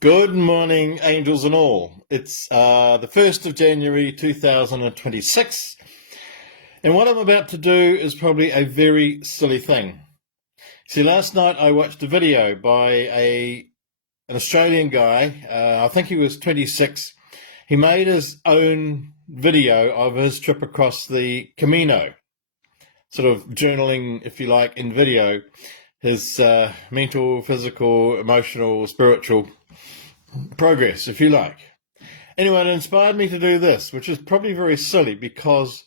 Good morning, angels and all. It's the 1st of January 2026, and what I'm about to do is probably a very silly thing. See, last night I watched a video by an Australian guy. I think he was 26. He made his own video of his trip across the Camino, sort of journaling, if you like, in video, his mental, physical, emotional, spiritual progress, if you like. Anyway, it inspired me to do this, which is probably very silly because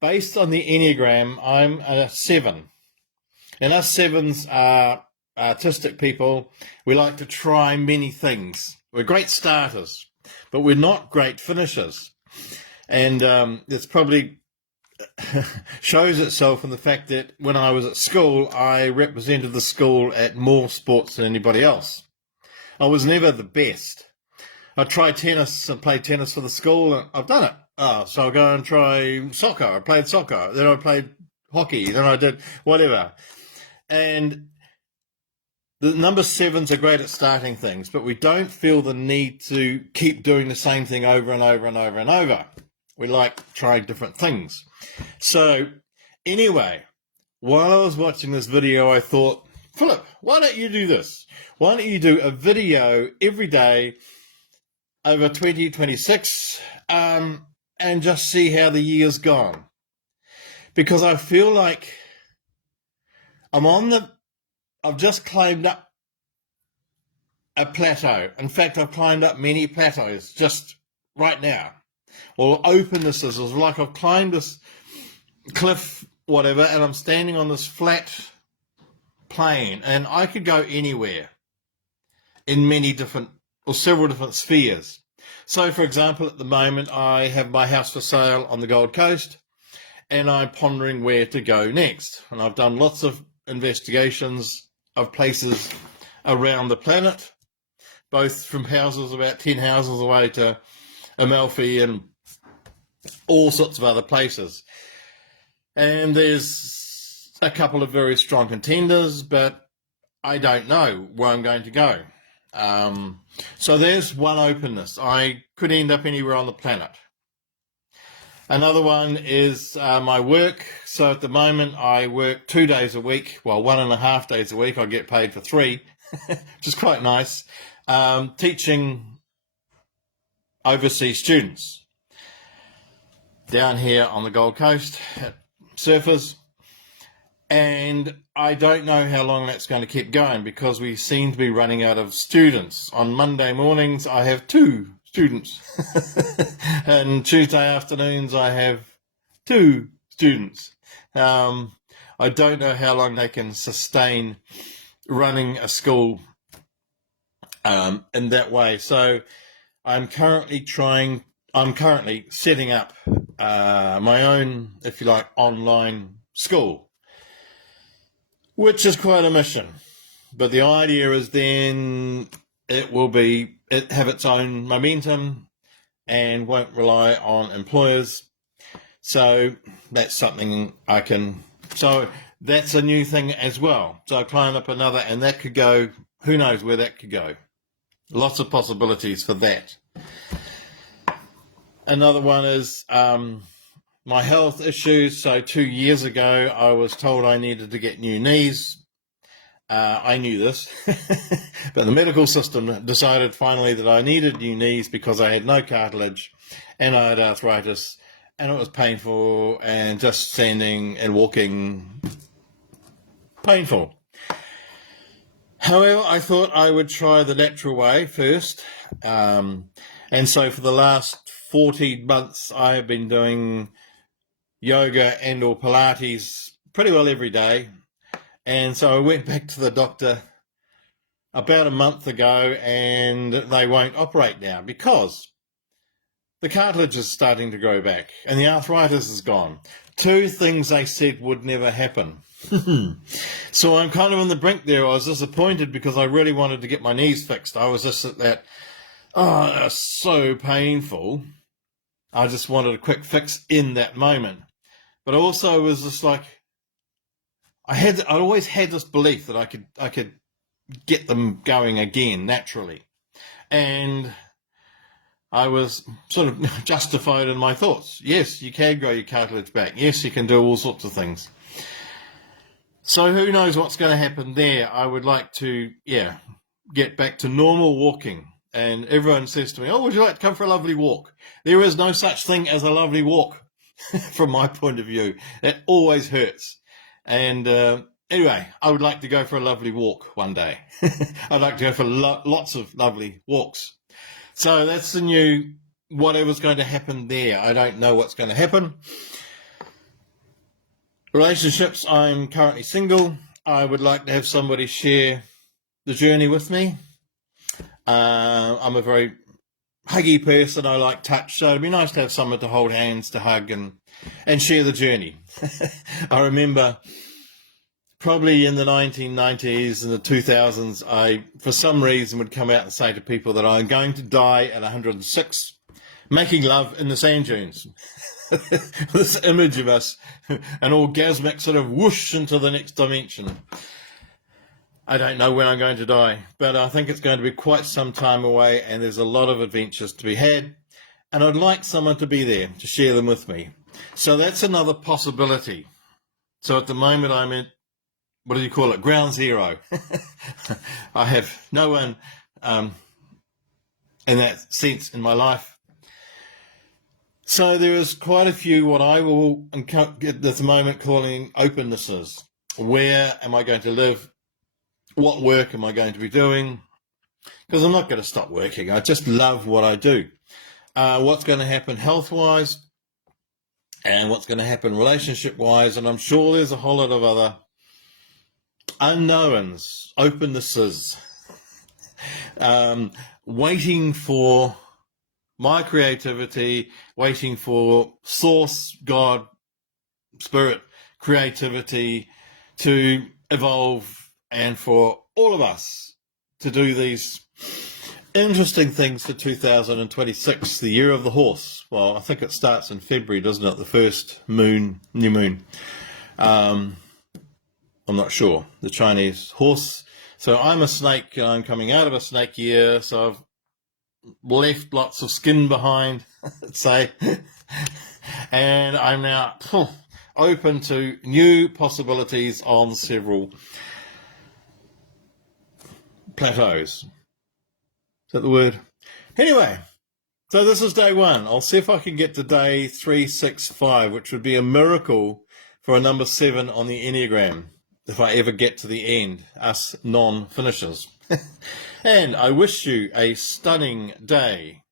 based on the Enneagram, I'm a 7. And us 7s are artistic people. We like to try many things. We're great starters, but we're not great finishers. And it's probably shows itself in the fact that when I was at school, I represented the school at more sports than anybody else. I was never the best. I tried tennis and played tennis for the school, and I've done it. So I'll go and try soccer. I played soccer. Then I played hockey. Then I did whatever. And the number 7s are great at starting things, but we don't feel the need to keep doing the same thing over and over and over and over. We like trying different things. So anyway, while I was watching this video, I thought, Philip, why don't you do this? Why don't you do a video every day over 2026 and just see how the year's gone? Because I feel like I've just climbed up a plateau. In fact, I've climbed up many plateaus just right now. Or opennesses, it's like I've climbed this cliff, whatever, and I'm standing on this flat plane, and I could go anywhere in many different or several different spheres. So, for example, at the moment, I have my house for sale on the Gold Coast, and I'm pondering where to go next. And I've done lots of investigations of places around the planet, both from houses about 10 houses away to Amalfi and all sorts of other places. And there's a couple of very strong contenders, but I don't know where I'm going to go. So there's one openness. I could end up anywhere on the planet. Another one is my work. So at the moment I work 2 days a week, well, 1.5 days a week. I get paid for 3, which is quite nice, teaching overseas students down here on the Gold Coast at surfers. And I don't know how long that's going to keep going because we seem to be running out of students. On Monday mornings, I have 2 students. And Tuesday afternoons, I have 2 students. I don't know how long they can sustain running a school in that way. So I'm currently setting up my own, if you like, online school, which is quite a mission. But the idea is then it have its own momentum and won't rely on employers. So that's something so that's a new thing as well. So I climbed up another, and that could go, who knows where that could go. Lots of possibilities for that. Another one is my health issues. So 2 years ago, I was told I needed to get new knees. I knew this, but the medical system decided finally that I needed new knees because I had no cartilage and I had arthritis, and it was painful, and just standing and walking, painful. However, I thought I would try the natural way first. And so for the last 14 months, I have been doing yoga and or Pilates pretty well every day. And so I went back to the doctor about a month ago, and they won't operate now because the cartilage is starting to grow back and the arthritis is gone. 2 things they said would never happen. So I'm kind of on the brink there. I was disappointed because I really wanted to get my knees fixed. I was just at that, that's so painful. I just wanted a quick fix in that moment. But also was just like, I always had this belief that I could get them going again naturally. And I was sort of justified in my thoughts. Yes, you can grow your cartilage back. Yes, you can do all sorts of things. So who knows what's going to happen there. I would like to, get back to normal walking. And everyone says to me, oh, would you like to come for a lovely walk? There is no such thing as a lovely walk from my point of view. It always hurts. And anyway, I would like to go for a lovely walk one day. I'd like to go for lots of lovely walks. So that's the new whatever's going to happen there. I don't know what's going to happen. Relationships, I'm currently single. I would like to have somebody share the journey with me. I'm a very huggy person. I like touch, so it'd be nice to have someone to hold hands, to hug and share the journey. I remember probably in the 1990s and the 2000s, I, for some reason, would come out and say to people that I'm going to die at 106, making love in the sand dunes. This image of us, an orgasmic sort of whoosh into the next dimension. I don't know when I'm going to die, but I think it's going to be quite some time away, and there's a lot of adventures to be had, and I'd like someone to be there to share them with me. So that's another possibility. So at the moment I'm at, what do you call it, ground zero. I have no one in that sense in my life. So there is quite a few what I will at the moment calling opennesses. Where am I going to live? What work am I going to be doing? Because I'm not going to stop working. I just love what I do. What's going to happen health-wise and what's going to happen relationship-wise. And I'm sure there's a whole lot of other unknowns, opennesses, waiting for my creativity, waiting for source, God, spirit, creativity to evolve, and for all of us to do these interesting things for 2026, the year of the horse. Well, I think it starts in February, doesn't it? The first moon, new moon. I'm not sure. The Chinese horse. So I'm a snake, and I'm coming out of a snake year, so I've left lots of skin behind, let's say, and I'm now open to new possibilities on several plateaus. Is that the word? Anyway, so this is day one. I'll see if I can get to day 365, which would be a miracle for a number 7 on the Enneagram, if I ever get to the end, us non-finishers. And I wish you a stunning day.